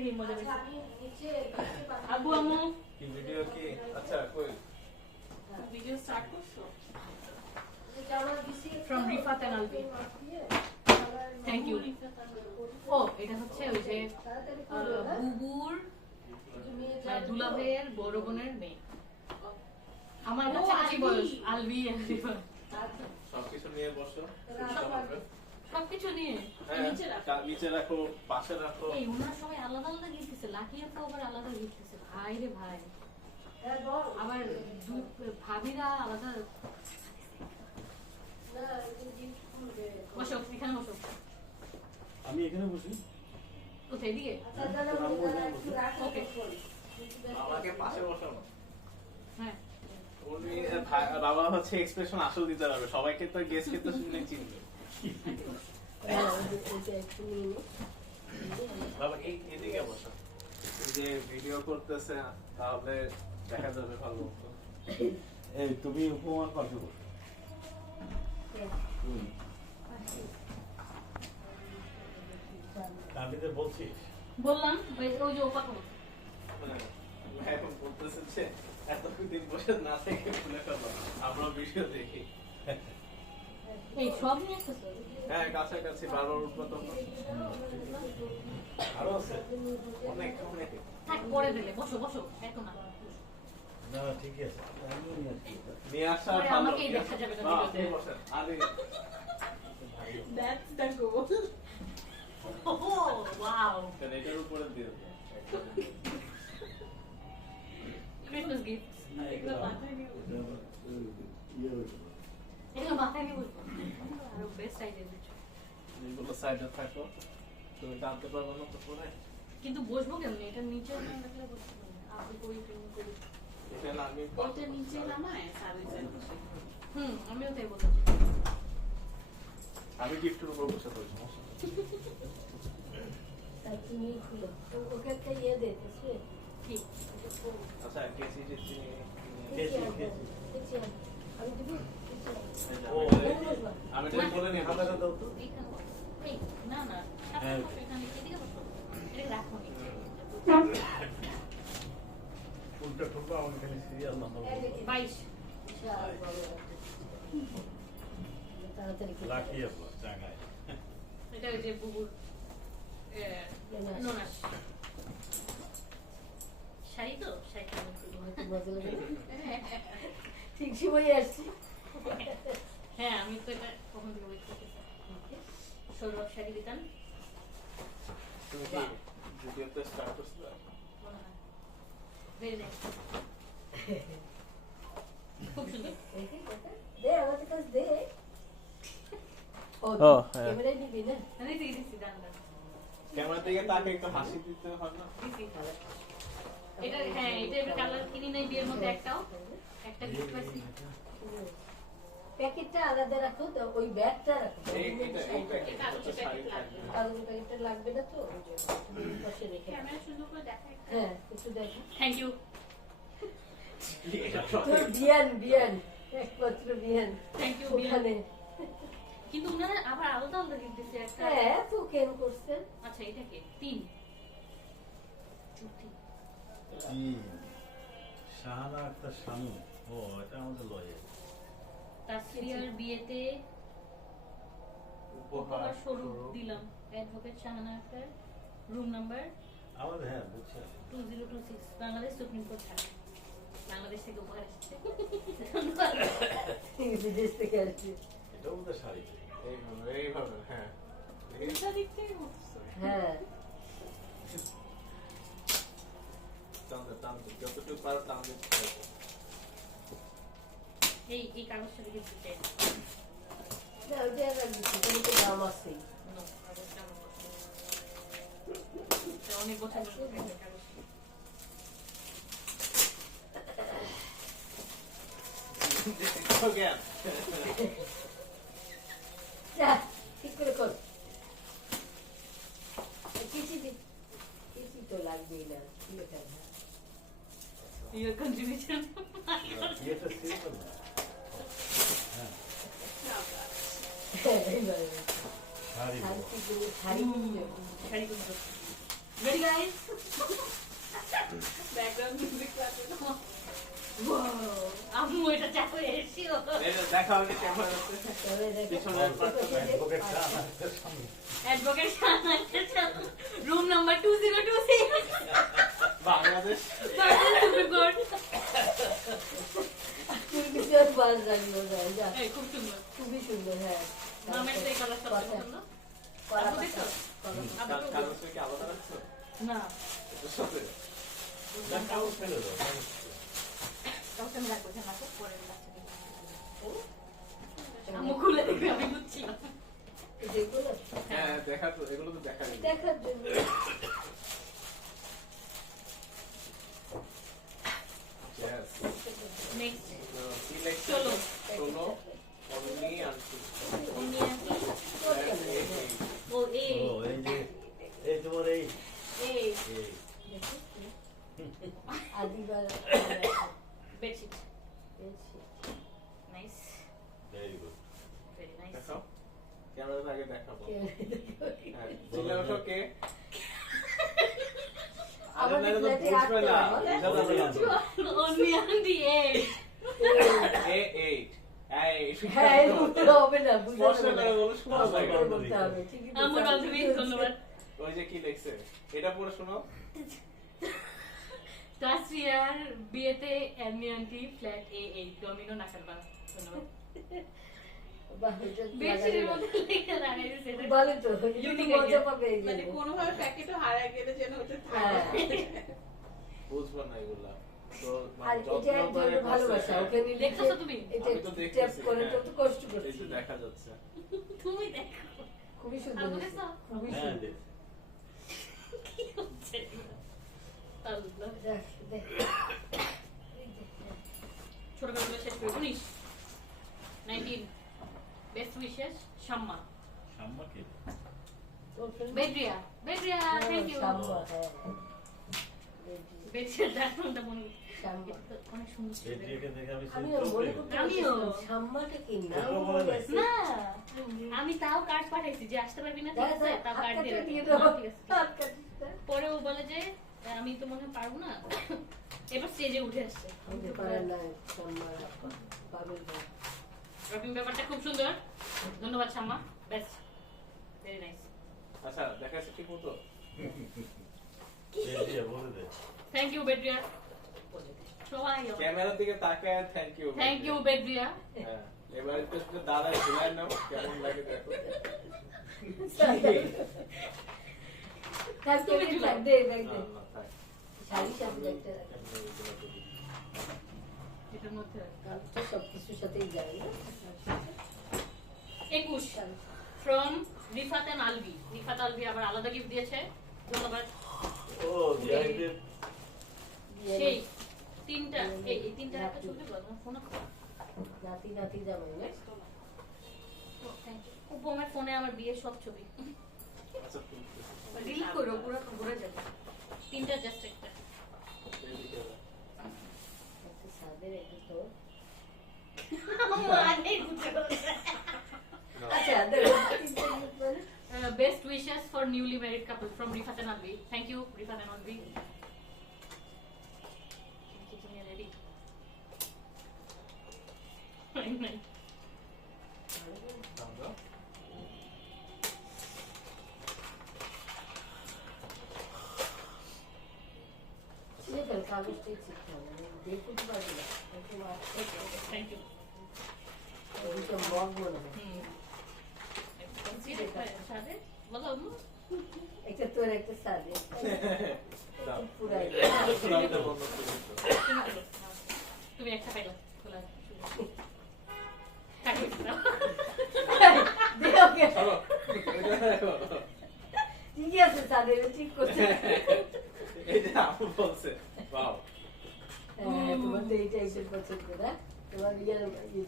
দেখি মজা বেশি। আবু আম্মু কি ভিডিও কি? আচ্ছা কই ভিডিও স্টার্ট করছো? From Rifat and Albi. Thank you. ও এটা হচ্ছে ওই যে বুবুর মানে দুলাভাইয়ের বড় বোনের মেয়ে। আমার কাছে বয়স আলবি আর রিফাত। সবকিছু নিয়ে বসো। সবকিছু নিয়ে নিচে রাখো, পাশে রাখো। এই ওনারা সবাই আলাদা আলাদা গিফট দিচ্ছে, লাকি আপু আবার আলাদা গিফট দিচ্ছে। ভাই রে ভাই, আবার ভাবিরা আলাদা। বসো এখানে বসো। আমি এখানে বসি। কোথায় দিকে? ওকে আমাকে পাশে বসানো। হ্যাঁ উনি বাবা হচ্ছে এক্সপ্রেশন আসল দিতে পারবে, সবাইকে তো গেস্টকে তো শুনে চিনবে। বাবা এইদিকে বসো, যে ভিডিও করতেছে তাহলে দেখা যাবে ভালো। এই তুমি উপমার পাশে বসো। আমি তো বলছিস বললাম ওই যে ওপা করো। এখন বলতেছে যে এতদিন বসে না থেকে ভুলে ফেলো, আমরা ভিডিও দেখি। এই সব নিয়ে আসতেছো? হ্যাঁ কাছাকাছি 12 উৎপাদন আরো আছে অনেক অনেক। থাক পরে দিলে, বসো বসো এখন না। না ঠিক আছে আমিও নিয়ে আসছি। নিয়ে আসা পরে ভালো। আমাকেই দেখা যাবে না হ্যাঁ, ভিডিওতে। আপনি বসেন। আরে That's the goal. Oh, wow. এটার উপরে দিয়ে দাও। Christmas gifts. না এগুলো এগুলো মাথায় নিয়ে বসবো। ইয়ে হয়েছে। এগুলো মাথায় নিয়ে বসবো। আরো বেস্ট আইডিয়া দিচ্ছ। এগুলো সাইডে থাকো, তুমি টানতে পারবে না তো পরে। কিন্তু বসবো কেমনে? এটা নিচে না রাখলে বসতে পারবো না। আপনি কই ট্রেন করি। এটা না আমি ওটা নিচে নামায় সার্ভিসের বসে। আমিও তাই বলছি। আমি গিফটের উপর বসে পড়ছি। তুমি খুলো ওকে একটা ইয়ে দে বুঝলে কি? আচ্ছা কেসি টেসি আমি দিবি ও আমি তো বলে নি হাতাটা দাও তো। এইখানে বসো। এই, না না, হ্যাঁ। সামনে বসো, এখানে এদিকে বসো। এটাকে রাখো নিচে। উল্টা ঠোকা আমাকে খালি সিরিয়াল নাম্বার 22 তাড়াতাড়ি লাকি আপনার জায়গায়। এটা ওই যে বুবুর নোনাস শাড়ি তো শাড়িটা ঠিক সময় আসছি হ্যাঁ আমি তো এটা কখন থেকে ওয়েট করতেছি সৌরভ শাড়ি দিতাম তুমি কি ভিডিওতে স্টার্ট করছো? মনে হয় ভেরি নাইস খুব সুন্দর দে আমাদের কাছে দে ও হ্যাঁ। ক্যামেরায় নিবি না আমি দিছি দান দান ক্যামেরা থেকে তাকে একটু হাসি দিতে হয় না? দিছি এটা হ্যাঁ এটা এবার কালার কিনি নাই বিয়ের মধ্যে একটাও একটা গিফট পাইছি প্যাকেটটা আলাদা রাখো তো ওই ব্যাগটা রাখো এটা হচ্ছে প্যাকেট লাগবে কাগজের প্যাকেটটা লাগবে না তো ওই যে পাশে রেখে ক্যামেরা সুন্দর করে দেখায়। হ্যাঁ একটু দেখো থ্যাংক ইউ তোর বিয়ান বিয়ান একমাত্র বিয়ান থ্যাংক ইউ ওখানে কিন্তু উনারা আবার আলাদা আলাদা গিফট দিচ্ছে একটা হ্যাঁ তো কেন করছেন আচ্ছা এটা কি 3 জি শাহানা আক্তার শানু। ও এটা আমাদের লয়ার। তাসফিয়ার বিয়েতে উপহার স্বরূপ দিলাম advocate Shahana Akter room number আমাদের হ্যাঁ বুঝছি 2026 বাংলাদেশ সুপ্রিম কোর্ট থানা বাংলাদেশ থেকে উপহার এসেছে বিদেশ থেকে আসছে এটা আমাদের শাড়ি। এইভাবে হ্যাঁ এটা দেখতে হচ্ছে। হ্যাঁ টানতে টানতে যতটুকু পারো টানতে থাকো। এই কাগজটা লিখে দিতে না ওইটা রাখবি ওখানে তো দাম আছে অনেক বছর ধরে কাগজ Again. যা ঠিক করে কর কিছু তো লাগবেই না your contribution এটা সিম্পল না। হ্যাঁ এইবার শাড়ি শাড়ি শাড়ি কিনতে শাড়ি কিনতে Ready guys? ব্যাকগ্রাউন্ড মিউজিক লাগবে না Wow! আম্মু এটা চাপে এসেছিল। এটা দেখা হবে কেমন আছে তবে দেখো, পিছনের পাটটা advocate Shahana Akter Shanu. Advocate Shana room number 2026 Bangladesh Supreme Court তুই বিশাল ভালো লাগলো যা এই খুব সুন্দর খুবই সুন্দর হ্যাঁ মামের এই কালারটা পছন্দ কলা আপু দেখছো? পাতা কাগজটা কি আলাদা রাখছো না এটার সাথে না, কাগজ ফেলে দাও, কাগজ ফেলে দাও। কাউকে আমি রাখবো না তো পরে আম্মু খুলে দেখবে আমি বুঝছি না দেখো না হ্যাঁ দেখা তো এগুলো তো দেখা যাবে দেখার জন্য Yes. নেক্সট কি লেখছে চলো। চলো অমনি আনছি উনি আন্টি ও এ ও, এই যে, এই তোমার এই, এ এই, আদিবার bedsheet nice very good. Very nice দেখাও ক্যামেরাতে আগে দেখাবো হ্যাঁ চিল্লা ওঠো কে আরে আমাদের না তো flat-এ বুঝবে না আটটা বুঝা যাবে না only aunty এ A8 এই হ্যাঁ এই উত্তর হবে না বুঝতে স্পষ্ট হবে করে বলো শোনা যায় না। বলতে হবে ঠিকই তো আমার বান্ধবী ধন্যবাদ ওই যে কি লেখছে এটা পড়ে শোনো তাসরিয়ার বিয়েতে এমনি আন্টি ফ্ল্যাট A8 ডমিনো নাকালবাগ ধন্যবাদ বাহ, এটা বেডশিটের মধ্যে লেখা লাগাই দিয়েছে এটা বলে তো Unique মজা idea. পাবে এই মানে জন্য। কোনোভাবে প্যাকেটও হারায় গেলে যেন ওটা হ্যাঁ। থাকে বুঝবো না এগুলা তো আর মানে এটা যত্ন করে একজনের ভালোবাসা করছে। ওখানে দেখতেছো তুমি? এটা আমি তো দেখতেছি, টেপ করে হ্যাঁ। তো কষ্ট এই করছি যে দেখা যাচ্ছে তুমি দেখো খুবই সুন্দর আর হয়েছে, বুঝেছো? খুবই হ্যাঁ, সুন্দর দেখ। কি হচ্ছে আল্লাহ দেখ, দেখ। ছোটবেলা শেষ করে 19 19 বেস্ট উইশেস শাম্মা শাম্মা কে? তোর friend? বেদ্রিয়া বেদ্রিয়া থ্যাংক ইউ শাম্মা, হ্যাঁ। বেদ্রিয়া ডাকটা মনে শাম্মা। অনেক সুন্দর ছিল। বেদ্রিয়াকে দেখে আমি আমি সেই মনে চোখ করতে পেয়ে আমিও। পারছিলাম, শাম্মাটা কি নাম ওটা মনে বলে আছে? না আমি তাও কার্ড পাঠাইছি যে আসতে পারবি না ঠিক দেখ, আছে দেখ, তাও কার্ড হাতটা দিয়ে দিয়ে রাখো। দাও। ঠিক আছে। হাত কাটিস না। পরে ও বলে যে আমি তো মনে হয় পারবো না এবার স্টেজে উঠে আসছে আমি তো পারে না, শাম্মা, পাগল ভাই। রবিন ব্যাপারটা খুব সুন্দর ধন্যবাদ শাম্মা বেস্ট ভেরি নাইস আচ্ছা দেখাচ্ছে ঠিক মতো বেদ্রিয়া বলে দে। থ্যাংক ইউ বেদ্রিয়া সবাই ক্যামেরার দিকে তাকায় থ্যাংক ইউ থ্যাংক ইউ বেদ্রিয়া হ্যাঁ এবার একটু শুধু দাঁড়ায় ঝুলায় নাও কেমন লাগে দেখো থাক, তুমি তুমি দিলা। থাক, দে, ব্যাগ দে। না, না, থাক। শাড়ির সাথে একটা রাখ। কেমন এগুলো তো দিই। এটার মধ্যে কাপটা সবকিছুর সাথেই যায় না? 21 ফ্রম রিফাত এন্ড আলভি রিফাত আলভি আবার আলাদা গিফট দিয়েছে ধন্যবাদ ও, জাহিদের সেই তিনটা এই তিনটা একটা ছবি বলো ফোন নাতি নাতি জামাই না? উপমের ফোনে আমার বিয়ের সব ছবি আচ্ছা তুমি রিল করো পুরো ঘুরে যাবে তিনটা জাস্ট একটা এদিকে দাও। একটা সাদের, একটা তোর। অনেক ঘুরে আচ্ছা, দেখো, তিনটে gift বলে। best wishes for newly married couple from Rifat and Alvi. Thank you, Rifat and Alvi. Kitchen is ready. Nice. দাও, দাও। ছিঁড়ে ফেল, কাগজটাই ছিঁড়তে হবে, আমি দেখতে পারবি না। একটু আস্তে করে। Thank you. দুটো মগ মনে হয়। বলো আম্মু? একটা তোর, একটা সাদের। দাও। পুরাই। লাইটটা বন্ধ করে দিও। তুমি করো। তুমি একটা পাইলা খোলা কাটি দাও দে ওকে। চলো, এটা দেখো। ঠিকই আছে, সাদের, ঠিক করছে। এই যে আপু বলছে বাও হ্যাঁ, তোমার তো এইটা এসে পছন্দ না? তোমার ইয়ে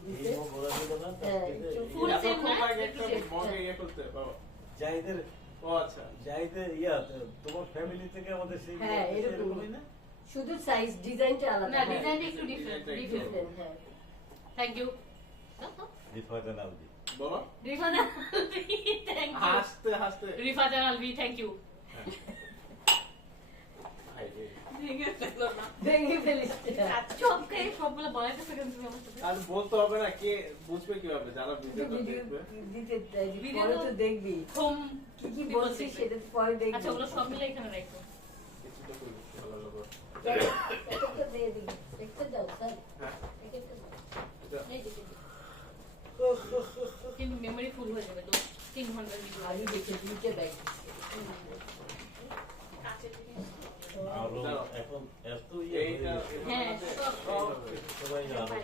দিছে। এই মুখ বলা ছিল না, হ্যাঁ, তার একটু থেকে ফুল এত সেম খুব না, আগে একটু একটা সেম। মগে ইয়ে করতে বাবা জাহিদের ও আচ্ছা জাহিদের ইয়া তোমার ফ্যামিলি থেকে আমাদের সেই হ্যাঁ, এরকম। এরকমই না? শুধু সাইজ, ডিজাইনটা আলাদা। না ডিজাইনটা একটু ডিফারেন্ট Design টা একটু ডিফারেন্ট Different, হ্যাঁ। Thank you Rifat and Alvi. বাবা রিফাত আলভি থ্যাংক ইউ হাসতে হাসতে রিফাত আলভি থ্যাংক ইউ ভেঙে গেল না। ভেঙে ফেলিস চোখে সবগুলো বানাইতেছে কেন তুমি আমার সাথে? আর বলতে হবে না, কে বুঝবে কিভাবে যারা ভিডিও ভিডিও দেখবে। দিতে ভিডিও পরে তো তো দেখবি হোম কি কি বলছিস সেটা তো পরে দেখবি আচ্ছা ওগুলো সব মিলে এখানে রাখো। কিছু তো করবি ভালো লাগবে। একটা দিয়ে দিবি একটা দাও স্যার হ্যাঁ একটা দাও এটা এই যে কিন্তু মেমরি ফুল হয়ে যাবে তো 3 ঘন্টার ভিডিও। আগে দেখে দুইটা দেখ কাঁচের জিনিস। আরো দাঁড়াও। এখন এত এইটা হ্যাঁ, সবাই আরো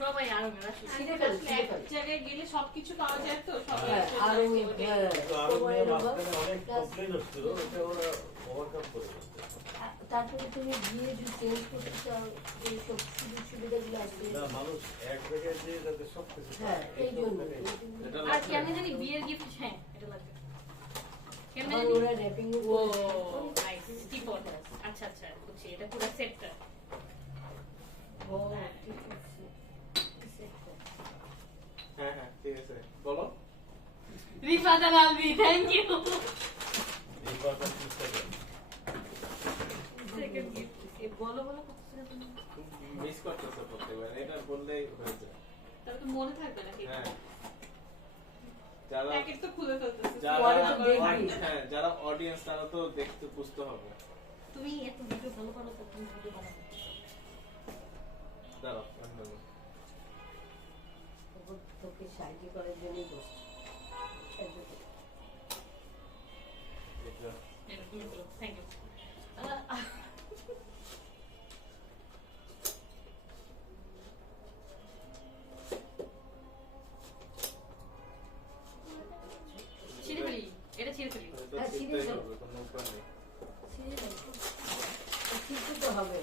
সবাই আরো মেলা ছিঁড়ে ফেল, আসলে ছিঁড়ে এক ফেল। জায়গায় গেলে সবকিছু পাওয়া যায় তো, সব হ্যাঁ, একসাথে আরো আছে ওটাই। হ্যাঁ, আরো সময়ের অভাব। মাঝখানে অনেক কমপ্লেন হচ্ছিল, ওটা ওরা ওভারকাম করে ফেলছে। তারপরে তুমি গিয়ে যদি চেঞ্জ করতে চাও এই সব সুযোগ সুবিধাগুলো আছে না, মানুষ এক জায়গায় যেয়ে যাতে সবকিছু হ্যাঁ পায়, এই জন্য এটা আর লাগবে। কেমনে জানি বিয়ের গিফট হ্যাঁ এটা লাগবে কেমনে আর জানি ওরা র্যাপিং ও নাইস টিপট আচ্ছা আচ্ছা বুঝছি এটা পুরো সেটটা ও ঠিক আছে সেটটা হ্যাঁ হ্যাঁ ঠিক আছে বলো। রিফাত আলভি থ্যাংক ইউ এই কথা বুঝতে পারেন। সেকেন্ড গিফট এ বলো বলো কত সেটা তুমি মিস করতেছে প্রত্যেকবার, এটা বললেই হয়ে যায়। তাহলে তো মনে থাকবে না কি। হ্যাঁ যারা প্যাকেট তো খুলে ফেলতেছে। যারা পরে তো দেখবি। হ্যাঁ যারা অডিয়েন্স তারা তো দেখতে বুঝতে হবে। তুমি এত ভিডিও ভালো পারো তো তুমি ভিডিও বানাও দাঁড়াও আমি নেবো। ওপর তোকে সাহায্য করার জন্যই বসছি সাহায্য কর। এটা এটা তুমি বলো থ্যাংক ইউ ছিঁড়ে ফেলি এটা ছিঁড়ে ফেলি এটা হ্যাঁ, চিন্তাই সিরিয়াস করবে, কোনো উপায় নেই। ছিঁড়ে দাও। শিখতে তো হবে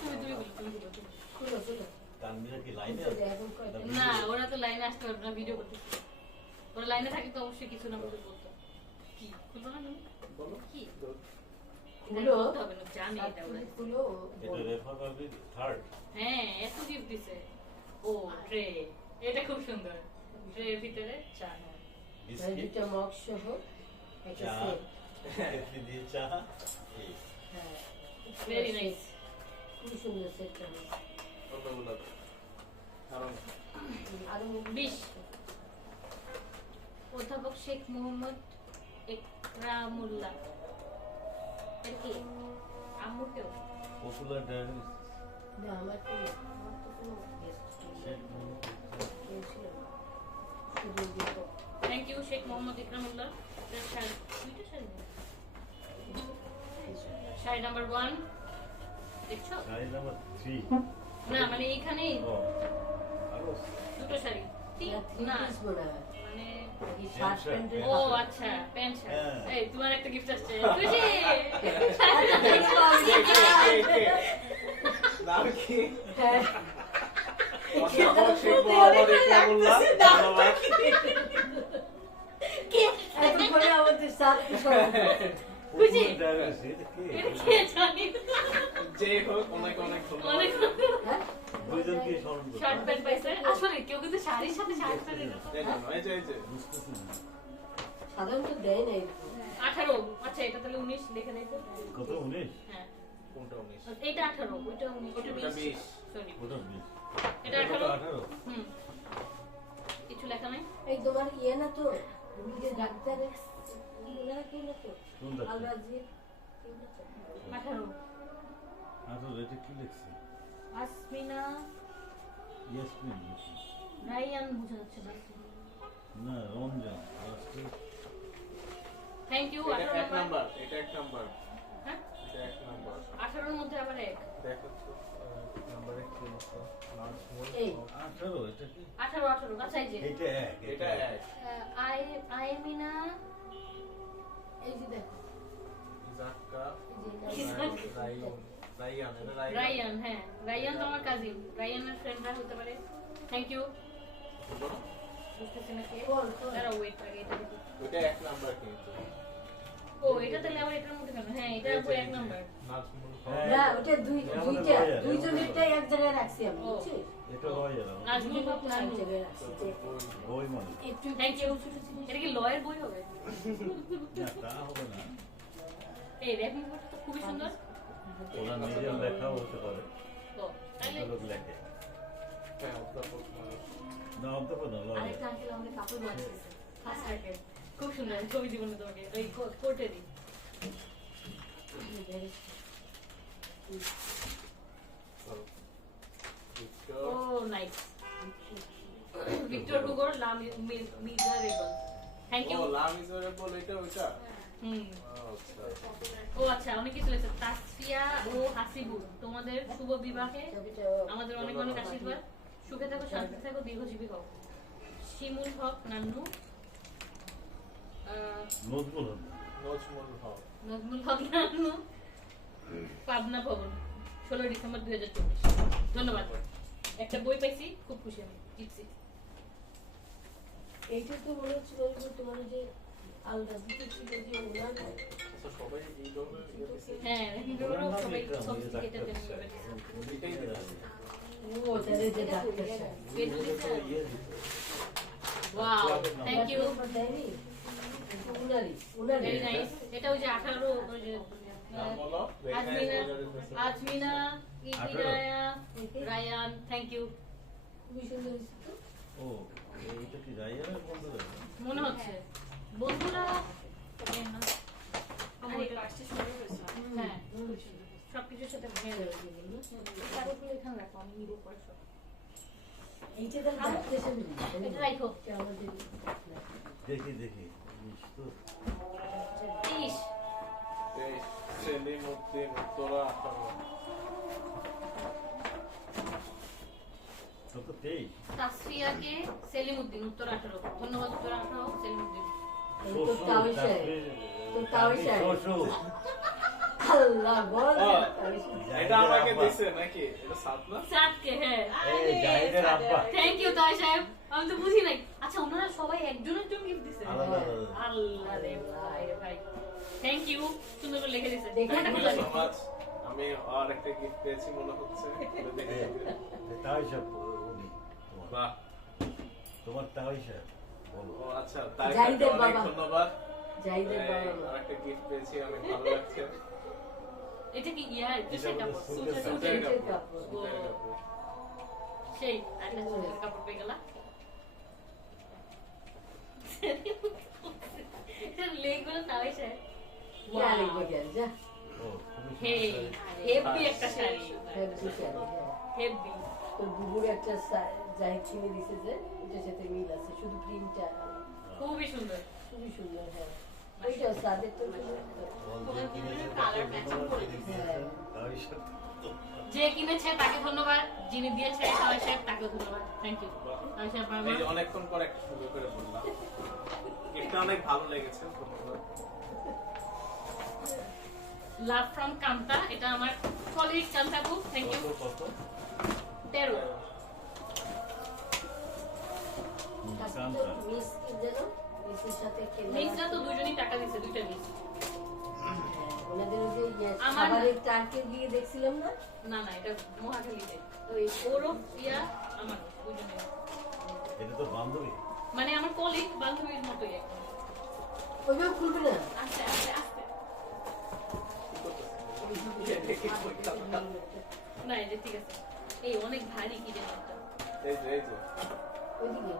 তুমি তুমি বলো তুমি বলো তুমি। খুলো খুলো তানভীরা কি লাইনে খুলো, আছে? এখন কয়টা? না ওরা তো লাইনে আসতে পারবে না ভিডিও করতে ওরা লাইনে থাকে তো অবশ্যই কিছু না কিছু বলতো কি খুলবো না তুমি বলো কি খুলো বলতে হবে না জানি এটা ওরা খুলো এটা রেফার করবি থার্ড। হ্যাঁ এত গিফট দিছে ও ট্রে এটা খুব সুন্দর ট্রের ভিতরে চা বিস্কিট, দুটো মগ সহ একটা চা, সেট কেটলি দিয়ে চা, এই। হ্যাঁ ভেরি নাইস খুব সুন্দর সেটটা কতগুলো কারণ আরো 20 অধ্যাপক শেখ মোহাম্মদ একরামুল্লাহ এর কি আম্মু কেউ পপুলার ডায়াবেটিস না আমার তো কোনো গেস্ট শেখ মোহাম্মদ কেউ ছিল না শুধু দুটো থ্যাংক ইউ শেখ মোহাম্মদ ইকরামুল্লাহ এর শাড়ি দুইটা শাড়ি না? শাড়ি নাম্বার 1 দেখছো সাইজ নাম্বার 3। না মানে এইখানেই ও আরো দুটো শাড়ি না মানে শার্ট প্যান্টের ও আচ্ছা প্যান্ট শার্ট হ্যাঁ। এই তোমার একটা গিফট আসছে খুশি নাম কি? হ্যাঁ অধ্যাপক শেখ মোহাম্মদ ইকরামুল্লাহ, ধন্যবাদ। এত করে আমাদের সাথে খুশি? পপুলার ডায়াবেটিস এটা কি? এটা কে জানি যে হোক অনেক অনেক ধন্যবাদ। অনেক হ্যাঁ দুইজনকে স্মরণ করতে শার্ট প্যান্ট পাইছে আসলে কেউ কিন্তু শাড়ির সাথে শার্ট পরে না এই জন্য, এই যে, এই যে। বুঝতেছি না। সাধারণত দেয় না 18 আচ্ছা এটা তাহলে 19 লিখে দেই তো কত 19? হ্যাঁ কোনটা 19? এইটা 18 ওইটা 19 ওটা ওটা 20 20 সরি ওটা 20। এটা ওটা 18 18? হুম কিছু লেখা নাই এই তোমার ইয়ে না তো যে ডাক্তারের কি না তো কোন ডাক্তার? আল রাজির 18 এটা কি লিখছে? আসমিনা ইয়াসমিন নাকি? রায়ান বোঝা যাচ্ছে না না, রমজান। লাস্টে থ্যাংক ইউ এটা 18 এক নাম্বার, এটা এক নাম্বার, হ্যাঁ এটা এক নাম্বার। 18 এর মধ্যে আবার এক দেখো তো, নাম্বারে কি আছে? Last mode. এই 18 এটা কি? 18 আচ্ছা এই যে এটা এক। এটা এক। আইমিনা এই যে দেখো ইজাক্কা, এই যে রায়ান, এটা রায়ান। রায়ান হ্যাঁ রায়ান তো আমার কাজিন রায়ানের ফ্রেন্ডরা হতে পারে থ্যাংক ইউ বুঝতেছি না কে কোন কোন দাঁড়াও ওয়েট আগে এটা দেখি। ওটা এক নাম্বার কিন্তু। ও এটা তাহলে আবার এটার মধ্যে কেন হ্যাঁ এটা আপু এক নাম্বার নাজমুল হ্যাঁ। না ওটা দুইটা দুইজনেরটাই এক জায়গায় রাখছি আমি ও। বুঝছিস এটা হয় এরা। নাজমুল হক এক নানু জায়গায় রাখছি যে বই মানে। একটু থ্যাংক ইউ এটা কি লয়ের বই হবে না, তা হবে না। এই র্যাপিং পেপারটা তো খুবই সুন্দর। ওরা নিজের লেখাও হতে পারে, তো তাইলে লোক লেখে হ্যাঁ অধ্যাপক মানুষ। না অন্তত না লয়। আরেকটা আঙ্কেল আমাকে কাপড় বানিয়েছে ফার্স্ট আঙ্কেল, খুব সুন্দর, আমি ছবি দিব না তোমাকে, ওই কোটেরই। চলো। ও নাইস, ভিক্টর হুগোর লা মিজারেবল, থ্যাংক ইউ। ও লাভ ইজ ভেরিয়েবল, এটা ওইটা। হুম, আচ্ছা। ও আচ্ছা, অনেক কিছু লেগেছে। তাসফিয়া ও হাসিবু, তোমাদের শুভ বিবাহে আমাদের অনেক অনেক আশীর্বাদ, সুখে থাকো, শান্তিতে থাকো, দীর্ঘজীবী হও। শিমুল হক নান্নু, নজরুল হক। নজমুল হক। নজমুল হক নান্নু, পাবনা ভবন, 16 ডিসেম্বর 2024। ধন্যবাদ। একটা বই পাইছি, খুব খুশি আমি, জিতছি। এইটা তো মনে হচ্ছিল যে তোমার যে আলাদা দিতে ছিল যে ওনার আচ্ছা সবাই এই ধরনের ইয়ে দিছে? হ্যাঁ, রেফিংগুলোরও সবাই সব থেকে এটা নিয়ে এটাই দিছে। ও তাহলে যে ডাক্তার সাহেব পেজ দিছে। ইয়ে দিত। ওয়াও, থ্যাংক ইউ, দেয়নি উনারই উনারই ভেরি নাইস। এটা ওই যে 18 ওই যে নাম বলো। আজমিনা, আজমিনা, ইকিরায়া, রায়ান, থ্যাংক ইউ। খুবই সুন্দর হয়েছে তো ও এইটা কি রাইয়ারের বন্ধুদের? মনে হচ্ছে বন্ধুরা জানি না। আর এই পাশটা সুন্দর হয়েছে। হ্যাঁ, সবকিছুর সাথে ভেঙে যাবে। কাগজগুলো এখানে রাখো, আমি নিব পরে সব। এইটা তাহলে ডাক্তার সাহেব এটা রাখো। আমাদের দেখি দেখি জিনিস তো 30 সেলিম উদ্দিন, উত্তরা 18। কত 23? তাসফিয়াকে সেলিম উদ্দিন, উত্তর 18। ধন্যবাদ উত্তর 18, সেলিম উদ্দিন। এই তো তাওই সাহেব তো তাওই সাহেব শ্বশুর। আল্লাহ বল ও, এটা আমাকে দিছে নাকি? এটা সাত না? সাতকে, হ্যাঁ। এই জাহিদের আব্বা। থ্যাংক ইউ তাই সাহেব, আমি তো বুঝি নাই। আচ্ছা, ওনারা সবাই একজন একজন গিফট দিছে। আলাদা আলাদা। আল্লাহ রে ভাই রে ভাই, থ্যাংক ইউ, সুন্দর করে লিখে দিছে। দেখে কোনটা Thank you খুলে so much। আমি আর একটা গিফট পেয়েছি মনে হচ্ছে। এটা দেখে নিতে। তাই সব উনি তোমার। বাহ। তোমার তাই সব বলো। ও আচ্ছা, তাই জাহিদের অনেক বাবা। ধন্যবাদ। জাহিদের এই, বাবা আর একটা গিফট পেয়েছি, অনেক ভালো লাগছে। এটা কি ইয়ার কিসের এটা কাপড়? সুটের সুটের সুটের কাপড়। কাপড়, সুটের কাপড়। সেই একটা সুটের কাপড় পেয়ে গেলা। এটা লেগুলো তাই সাহেব। ইয়া লেগে গেল যা ও খুবই হে, সুন্দর। হেভি একটা শাড়ি, হেভি শাড়ি হ্যাঁ হেভি। তো বুবুর একটা জাহিদ কিনে দিছে যে এটার সাথে মিল আছে শুধু প্রিন্টটা খুবই সুন্দর। খুবই সুন্দর হ্যাঁ ওইটাও সাদের তো সুন্দর। বল যে কিনেছে কালার তাকে ম্যাচিং ধন্যবাদ করে দিয়েছে। হ্যাঁ। তাই সব। যে কিনেছে তাকে ধন্যবাদ, যিনি দিয়েছে তাই সাহেব তাকে ধন্যবাদ, থ্যাংক ইউ তাই সাহেব। এই যে অনেকক্ষণ পর একটা সুন্দর করে বললাম। এটা অনেক ভালো লেগেছে, ধন্যবাদ। লাভ ফ্রম কান্তা, এটা আমার কলিগ কান্তাবু, থ্যাংক ইউ। কত কত? 13। কান্তা। মিস কি যেন মিসের সাথে খেলা মিক্সরা তো দুজনেই টাকা দিচ্ছে, দুইটা মিক্স। ওনাদের ওই যে আমার- খাবারের টার্কে গিয়ে দেখছিলাম না না না, এটা মহাখালীতে। ওই ওরও ইয়া আমার দুজনে, এটা তো বান্ধবী। মানে আমার কলিগ, বান্ধবীর মতোই একদম। ওইভাবে খুলবে না আস্তে আস্তে আস্তে। না এই যে ঠিক আছে, এই অনেক ভারী কি যেন একটা। এই যে, এই যে। ওইদিকে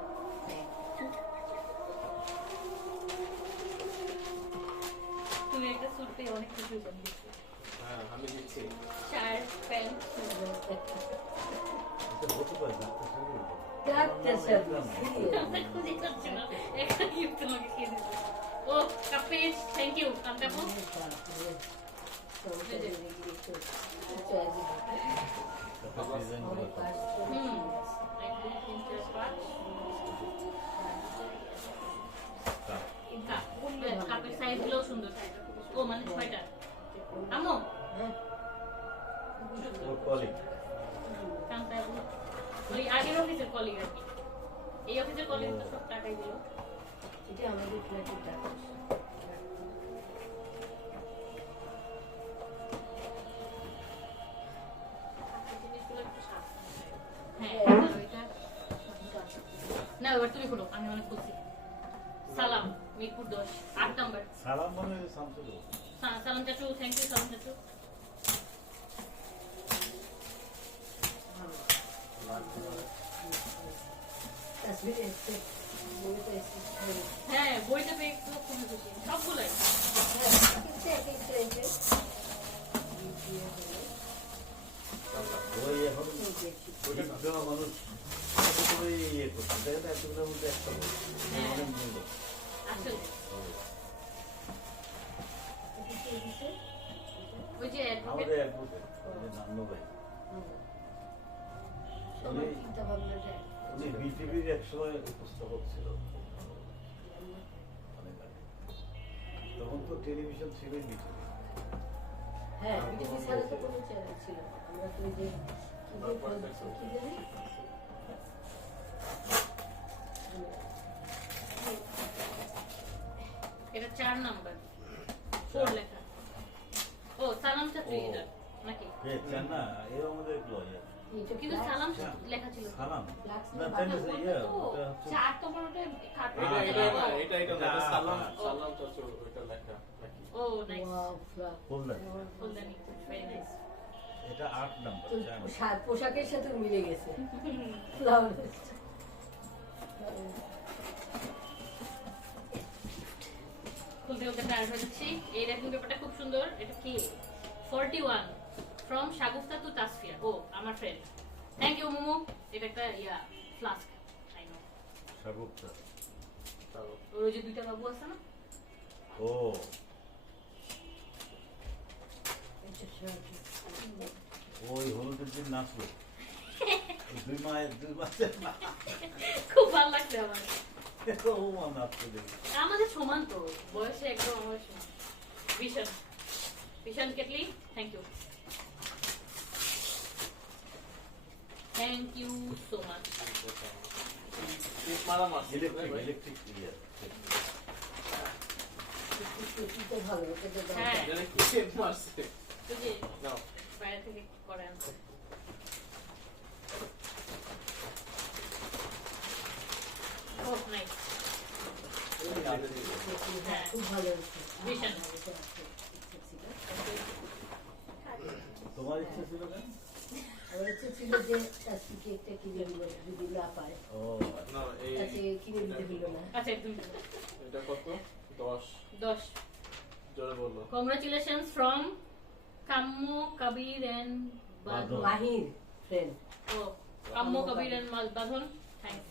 তুমি একটা স্যুট পেয়ে অনেক খুশি হয়েছি। হ্যাঁ, আমি দিচ্ছি। শার্ট, প্যান্ট, এটা হতে পারে ডাক্তার সাহেব। ডাক্তার সাহেব serious। আমরা খুঁজে পাচ্ছি না। একটা গিফট তোমাকে খেয়ে দিচ্ছি। ও কাপেজ, থ্যাংক ইউ কান্তাবু। তারপর ডিজাইন গুলো তো। হুম, 1 2 3 4 5 কাপ। কাপ। কাপের সাইজ গুলোও সুন্দর। ও মানে 6টা। আমো ওর কলিগ। কান্তাবু ওই আগের অফিসের কলিগ আর কি। এই অফিসের কলিগ তো সব টাকাই দিল। এটা আমাদের ফ্ল্যাটের ডাক্তার জিনিসগুলো একটু সাবধানে। হ্যাঁ, ওইটা না, এবার তুমি খুলো, আমি অনেক খুশি। সালাম, মিরপুর 10, 8 নাম্বার। সালাম মানে শামসুল। সালাম চাচু, থ্যাংক ইউ সালাম চাচু। কাশ্মীরে এসছে, বইতে এসছে। হ্যাঁ বইটা পেয়ে একটু খুবই খুশি, সবগুলোই। হ্যাঁ, এক একটা এসে। ওই এখন বৃদ্ধ মানুষ এত করে ইয়ে করছে, দেখেন না, এতগুলোর মধ্যে একটা বই। হ্যাঁ। অনেক মূল্য। আসলে ওই যে আমাদের অ্যাডভোকেট, নান্নু ভাই, সবার চিন্তা ভাবনাটা উনি বিটিভির একসময় উপস্থাপক ছিল অনেক আগে। তখন তো টেলিভিশন ছিল বিটিভি। হ্যাঁ, বিজেপি ছাড়া তো কোনো চ্যানেল ছিল না। আমরা তো ওই যে কি জানি এটা 4 নাম্বার 4 লেখা। ও সালাম চাচু ও। এটা নাকি? চান না, এর আমাদের লয়ার কিন্তু সালাম লেখা ছিল। সালাম Flags না, না, তাই না, ওটা ইয়ে, তো ওটা হচ্ছে 4 নম্বরটা খাটো। এটা না, এটা সালাম আট। সালাম চাচু ওইটা লেখা নাকি? ও নাইস, Wow, flag. ফুলদানি। ফুলদানি, ভেরি নাইস। এটা 8 নাম্বার, তো চান। পোশাকের সাথে মিলে গেছে। Flower. খুলতে খুলতে টায়ার্ড হয়ে যাচ্ছি। এই র্যাপিং পেপারটা খুব সুন্দর। এটা কি? 41 ফ্রম শাগুফতা টু তাসফিয়া। ও আমার ফ্রেন্ড, থ্যাংক ইউ মোমো। এটা একটা ফ্লাস্ক, আই নো। শাগুফতা। ওই যে দুইটা বাবু আছে না, ও ওই হলুদের দিন নাচলো, ওই দুই মাসের না, খুব ভালো লাগছে আমার। ও মা নাচতে দেখি। আমাদের সমান তো বয়সে, একদম আমাদের সমান। ভীষণ ভীষণ কেটলি, thank you, thank you so much. মারা মারছে ইলেকট্রিক ইয়ে। এটা ভালো, এটা দাও। হ্যাঁ এটা কি শেপ মারছে ওই যে নাও বাইরে থেকে করে আনছে। ও নাইস, হ্যাঁ, খুব ভালো হয়েছে। ভীষণ। তোমার ইচ্ছা ছিল না? আমার ইচ্ছে ছিল যে কাশ্মীরকে একটা কিনে নিল, যদি না পায় ও না এই তাকে কিনে দিতে হলো না। আচ্ছা তুমি এটা কত 10 10। জোরে বললো Congratulations from Kammo Kabir and Badhon. Mahir friend. Oh, Kammo Kabir and Badhon. Thanks.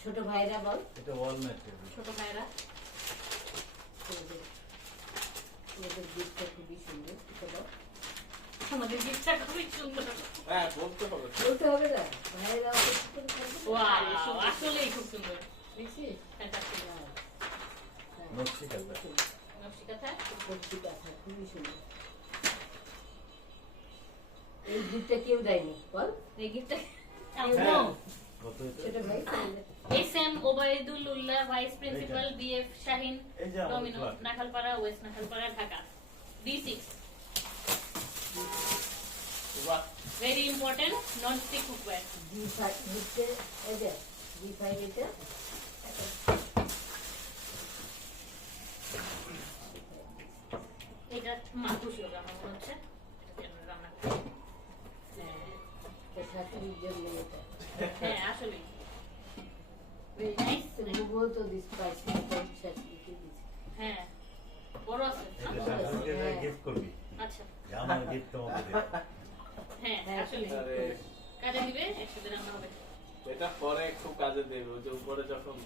ছোট ভাইরা বল, এটা ওয়ালনাট। ছোট ভাইরা, ওদের গিফটটা খুবই সুন্দর। এটা দাও। আমাদের গিফটটা খুবই সুন্দর। হ্যাঁ বলতে হবে বলতে হবে না, ভাইরা অপেক্ষা করে থাকবে। Wow, আসলেই খুব সুন্দর। দেখছিস? Fantastic. হ্যাঁ, হ্যাঁ, নকশি কাঁথা। খুবই সুন্দর। নকশি কাঁথা। নকশি কাঁথা, খুবই সুন্দর। এই গিফটটা কেউ দেয়নি বল, এই গিফটটা হ্যাঁ। কত এটা? ছোট ভাই। SM Obaidullah, vice principal, BF Shahin, এই যে আমার domino, class. Nakhalpara, west Nakhalpara, Dhaka. D6. বাহ Very important, non-stick cookware. D5 হচ্ছে এই যে D5 এটা। এটা মাথুস লোক আমার মনে হচ্ছে। এটা কেন রান্না করে? হ্যাঁ, এটা শাশুড়ির জন্য এটা। হ্যাঁ আসলে ভেরি নাইস। তো ভুবো তো দিস পাইছি, এটা শাশুড়িকে দিছি। হ্যাঁ বড় আছে না? এটা শাশুড়িকে হ্যাঁ। গিফট করবি, আচ্ছা যে আমার গিফট তোমাকে দেব। হ্যাঁ হ্যাঁ, আসলে আরে কাজে দিবে, একসাথে রান্না হবে। এটা পরে খুব কাজে দেবে ওই যে উপরে যখন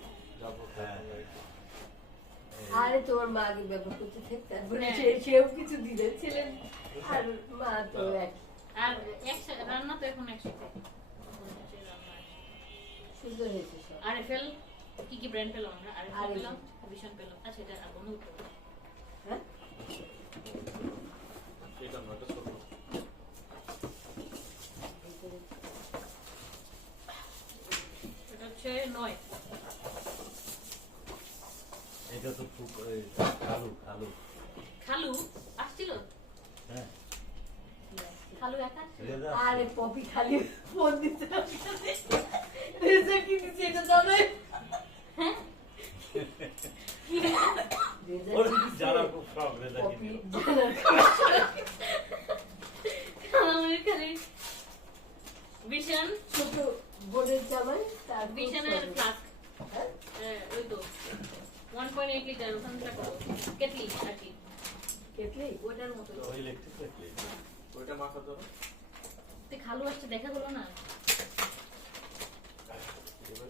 যাবো হ্যাঁ। আরে তোমার মা আগে ব্যবহার করতে থাক, তারপরে হ্যাঁ। সেও কিছু দিলে ছেলে আর মা তো এক আর একসাথে রান্না তো এখন একসাথে রান্না। সুন্দর হয়েছে সব। আরএফএল কি কি ব্র্যান্ড পেলাম আমরা? আরএফএল RFL পেলাম, ভিশন পেলাম। আচ্ছা এটা আর বন্ধু উঠলো। হ্যাঁ, এটা না এটা ছোট এটা হচ্ছে 9। এটা তো খুব খালু খালু। খালু আসছিল? হ্যাঁ খালু একা আসছিল? রেজা আরে পপি খালি ফোন দিতে রেজা কি দিচ্ছে এটা জানে? হ্যাঁ রেজা ওর কি দিচ্ছে? যারা এক লিটার ওখানটা করো কেটলি আর কি কেটলি ওটার মতো ওই ইলেকট্রিক কেটলি ওইটা মাখা ধরো তুই খালু আসছে দেখা হলো না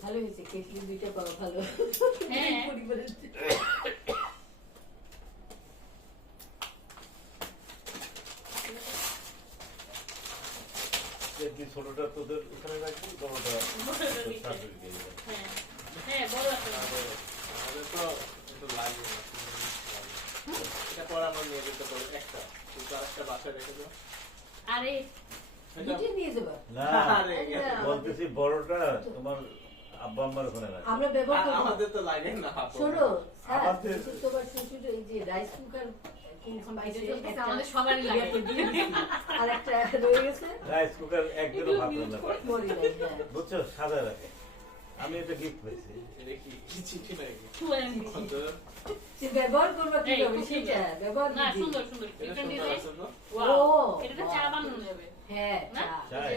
ভালো হয়েছে কেটলি দুইটা পাওয়া ভালো হ্যাঁ। পরিবারের কেটলি ছোটটা তোদের ওখানে রাখবি বড়টা মোটরের তোর নিচে। শাশুড়ি দিয়ে দিবি। হ্যাঁ হ্যাঁ বড় আছে আমাদের তো একটু লাগে না এটা পর আমরা নিয়ে যেতে পারি একটা কিন্তু আরেকটা বাসায় রেখে দাও আরে এটা দুইটা নিয়ে যাবা না আরে, বলতেছি বড়টা তোমার আব্বা আম্মার ওখানে রাখবি আমরা ব্যবহার করবো আমাদের তো লাগে না শোনো স্যার আমাদের- তোমার শ্বশুর এই যে রাইস কুকার কিনছে পাইছে একটা আমাদের সবারই লাগে আর একটা রয়ে গেছে রাইস কুকার একদিনও ভাত রান্না করে না। মরি নাই হ্যাঁ বুঝছো সাদা রাখে আমি এটা গিফট পেয়েছি এটা কি চিঠি নাকি সে ব্যবহার করবে এই, কিভাবে খুব সেটা সুন্দর। ব্যবহার না বিধি। সুন্দর সুন্দর এটা ডিফারেন্ট সুন্দর ডিজাইন আছে তো ওয়াও ও, এটা চা বাহ। বানানো যাবে হ্যাঁ না? চা। চাই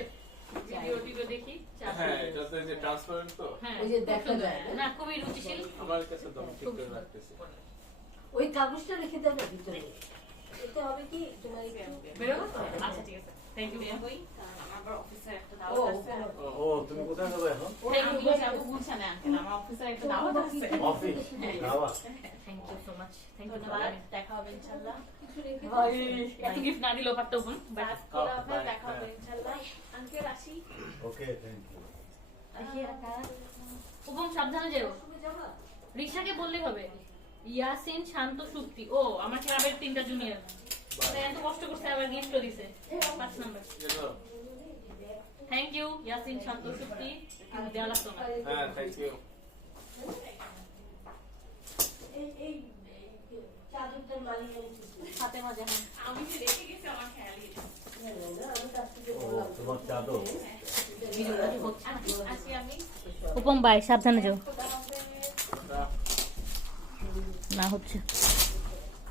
ভিডিও টিডিও দেখি চা হ্যাঁ এটা তো এই যে ট্রান্সপারেন্ট তো হ্যাঁ ওই যে খুব দেখা সুন্দর। যায় না? না খুবই রুচিশীল আমার কাছে দম ঠিক করে রাখতেছি ওই কাগজটা রেখে দেয় না ভিতরে এতে হবে কি তোমার একটু বেরোবো তো? আচ্ছা ঠিক আছে থ্যাংক ইউ বের হই, কারণ আমার আবার অফিসের একটা ও দাওয়াত আছে। ও তুমি কোথায় যাবে এখন আমি যাবো গুলশানে আঙ্কেল, আমার অফিসের একটা দাওয়াত আছে। অফিস খাওয়া thank you so much thank you ধন্যবাদ, দেখা হবে ইনশাআল্লাহ। কিছু রেখে এত গিফট না দিলেও পারতো বোন বাস খোলা হবে, দেখা হবে ইনশাআল্লাহ। আঙ্কেল আসি। ওকে থ্যাংক ইউ উপম সাবধানে যেও যাবা রিক্সাকে বললেই হবে ইয়াসিন শান্ত সুপ্তি ও আমার ক্লাবের 3টা জুনিয়র এত কষ্ট করছে আবার গিফটও দিছে 5 নাম্বার এলো থ্যাংক ইউ ইয়াসিন শান্ত সুপ্তি কিন্তু দেওয়া লাগতো না হ্যাঁ থ্যাংক ইউ এই চাদরটার মালিক আমি কিছু ফাতেমা জাহান আমি যে রেখে গেছি আমার খেয়ালই নেই। আমি কাছ থেকে ও বললাম তোমার চাদর ভিডিওটা হচ্ছে না। আসি আমি। উপম বাই সাবধানে যাও খোদা হাফেজ। না হচ্ছে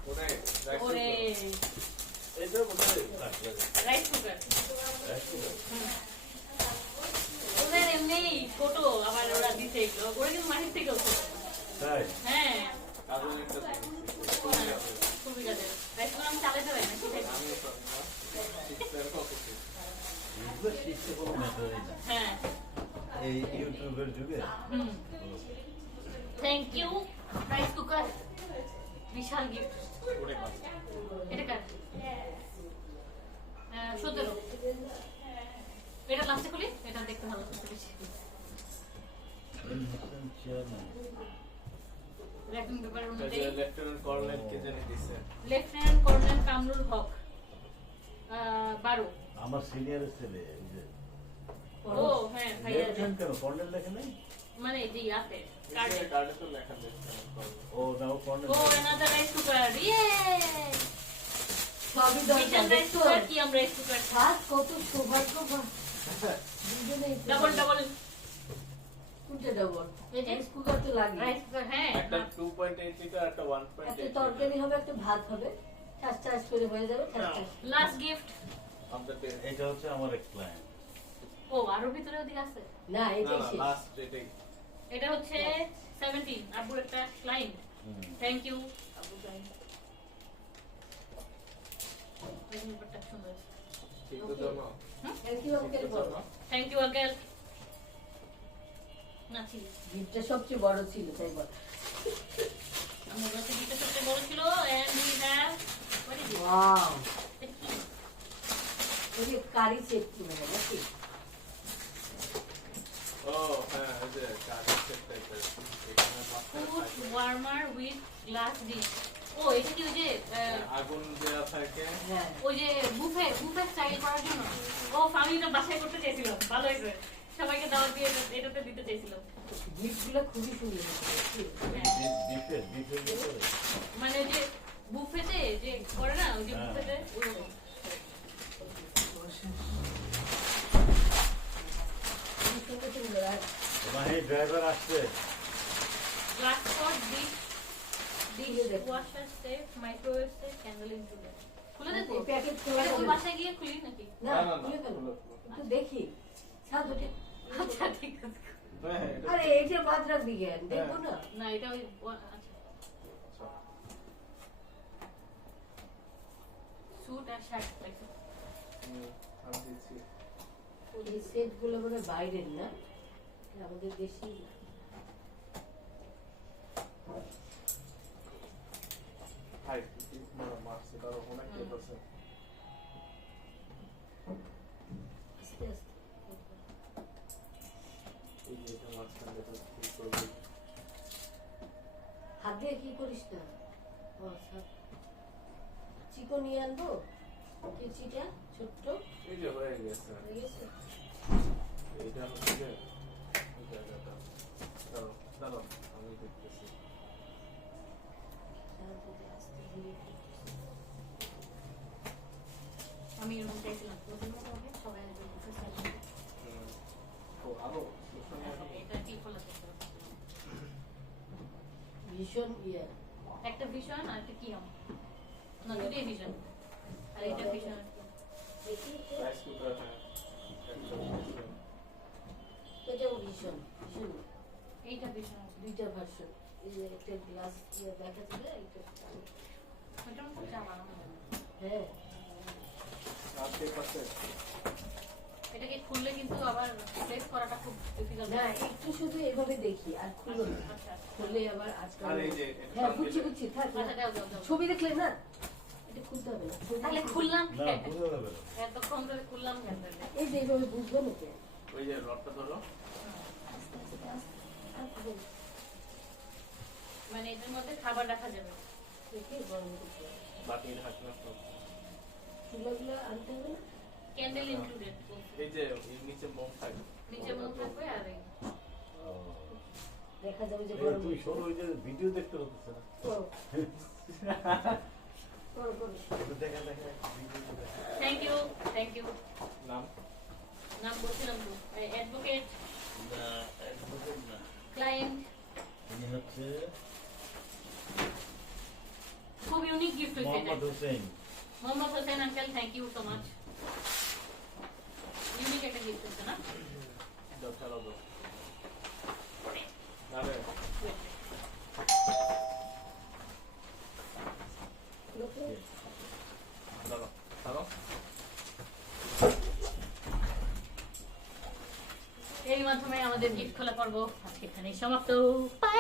ওরে ওরে এটা বোধহয় রাখলে রাইস কুকার রাইস কুকার ওদের এমনি ছোট আবার ওরা দিছে এগুলো ওরা কিন্তু মাটির থেকেও ছোট তাই হ্যাঁ কাজের একটা খুবই কাজের রাইস কুকার আমি চালাতে পারি না সেটাই আমি শিখতে অফিসে এগুলো শিখতে কোনো ম্যাটারই না হ্যাঁ এই ইউটিউবের যুগে হুম থ্যাংক ইউ রাইস কুকার বিশাল গিফট ওরে বাবা এটা কার 17 এটা লাস্টে খুলি এটা দেখতে ভালো লাগছে বেশি চেয়ারম্যান র্যাপিং পেপারের মধ্যে লেফটেন্যান্ট কর্নেল কে জানি দিছে লেফটেন্যান্ট কর্নেল কামরুল হক 12 আমার সিনিয়র ছেলে এই যে ও হ্যাঁ ভাইয়া লেফটেন্যান্ট কেন কর্নেল লেখে নাই মানে যে ইয়াতে কার্ডে কার্ডে তো লেখা লেফটেন্যান্ট কর্নেল ও না ও কর্নেল ও another রাইস কুকার ইয়ে সবই কিচেন দরকার রাইস কুকার কি আমরা রাইস কুকার হাত কত সৌভাগ্য দুজনেই ডাবল ডাবল কোনটা ডাবল এই যে রাইস কুকার তো লাগে রাইস কুকার হ্যাঁ একটা 2.8 লিটার একটা 1.8 একটা তরকারি হবে একটা ভাত হবে ঠাস ঠাস করে হয়ে যাবে ঠাস ঠাস last gift of the day এটা হচ্ছে আমার এক ক্লায়েন্ট ও আরো ভিতরে ওদিকে আছে না না এটাই না শেষ লাস্ট এটাই এটা হচ্ছে 17 আব্বুর একটা ক্লায়েন্ট থ্যাংক ইউ আব্বু ক্লায়েন্ট এই ব্যাপারটা সুন্দর ঠিক তো জানো থ্যাংক ইউ আঙ্কেল বড় থ্যাংক ইউ আঙ্কেল না ছিল গিফটটা সবচেয়ে বড় ছিল তাই বল আমার কাছে গিফটটা সবচেয়ে বড় ছিল and we have what is wow ওই যে কারি সেট কিনে নাকি ও হ্যাঁ এই যে কার্ডের সেট টাইপের এখানে ফুড বাচ্চা ওয়ার্মার উইথ গ্লাস ডিশ ও এটা কি ওই যে আগুন দেওয়া থাকে হ্যাঁ ওই যে বুফে স্টাইল করার জন্য ও ফ্যামিলিটা বাসায় করতে চাইছিলাম ভালো হয়েছে সবাইকে দাওয়াত দিয়ে এটাতে দিতে চাইছিলাম গিফটগুলো খুবই সুন্দর হয়েছে। বিফের ভিতরে মানে ওই যে বুফেতে যে করে না ওই যে হ্যাঁ। বুফেতে ওরকম খুবই সুন্দর সুন্দর আর তোমার এই ড্রাইভার আসছে গ্লাস পট ডিশ খুলে দেখো। Washer safe microwave safe candle included খুলে দেখো এই প্যাকেট খোলা এটা ওই যাবে না। বাসায় গিয়ে খুলি নাকি না না, না, খুলে না, ফেলো খুলো, একটু দেখি ছাদ ওঠে আচ্ছা ঠিক আছে হ্যাঁ এটা আরে এইটা বাদ রাখবি কেন দেখবো না না এটা ওই আচ্ছা আচ্ছা স্যুট আর শার্ট পাইছো। আমি দিচ্ছি এই সেটগুলো মানে বাইরের না, আমাদের দেশি না। হাই মারছে তার অনেক কেট আছে আস্তে আস্তে এই যে এটা মাঝখানে এটা ঠিক করবি হাত দিয়ে কি করিস না। ও চিকন নিয়ে আনবো, কেচিটা ছোট্ট এই যে হয়ে গেছে হয়ে গেছে। এইটা হচ্ছে যে এই জায়গাটা দাঁড়াও দাঁড়াও আমি দেখতেছি সাহায্য দিয়ে আস্তে ধীরে করতেছি। আমি এরকম চাইছিলাম ওদের মতো হবে সবাই ও আরো শুনে এখন এটা কি খোলা করতে হবে। ভীষণ ইয়ে একটা ভিশন আর একটা কি আম না দুটোই ভিশন আর এটা ভিশন দেখি তো, রাইস কুকার হ্যাঁ একটা বলছিলাম। এটাও ভীষণ ভীষণ এইটা ভিশন দুইটা ভার্সন। এই যে একটা গ্লাস দিয়ে দেখা যাবে একটা ওটা মতো চা বানানো যাবে। হ্যাঁ আর কে পাশে এটাকে খুললে কিন্তু আবার প্রেস করাটা খুব ডিফিকাল্ট না, একটু শুধু এভাবে দেখি আর খুলো না, আচ্ছা খুললে আবার আজকাল আর এই যে হ্যাঁ বুঝছি বুঝছি থাক না। আচ্ছা দাও দাও দাও ছবি দেখলে না এটা খুলতে হবে না, ছবি তাহলে দেখলে- খুললাম না বুঝে যাবে না। এতক্ষণ ধরে খুললাম কেন তাহলে? এই যে এইভাবে বুঝবো না তো। ওই যে রডটা ধরো আস্তে আস্তে আস্তে আর খুলো না। মানে এটার মধ্যে খাবার রাখা যাবে দেখি গরম করতে হবে। বাকি ঢাকনা সব চুলাগুলো আনতে হবে না। ক্যান্ডেল ইনক্লুডেড এই যে এর নিচে মোম থাকে নিচে মুখ থাকবে আর এই ও। দেখা যাবে যে এই গরম তুই শোনো ওই যে ভিডিও দেখতে হচ্ছে না করো করো করো। একটু দেখা দেখা ভিডিও দেখা থ্যাংক ইউ নাম নাম বলছিলাম তো অ্যাডভোকেট না একদম না ক্লায়েন্ট ইনি হচ্ছে খুব ইউনিক গিফট হয়েছে এটা Mohammad Hossain Mohammad Hossain uncle thank you so much unique একটা গিফট হয়েছে না দাও চালাও দাও আরে লোকে দাঁড়াও দাঁড়াও এই মাধ্যমে আমাদের গিফট খোলা পর্ব আজকে এখানেই সমাপ্ত বাই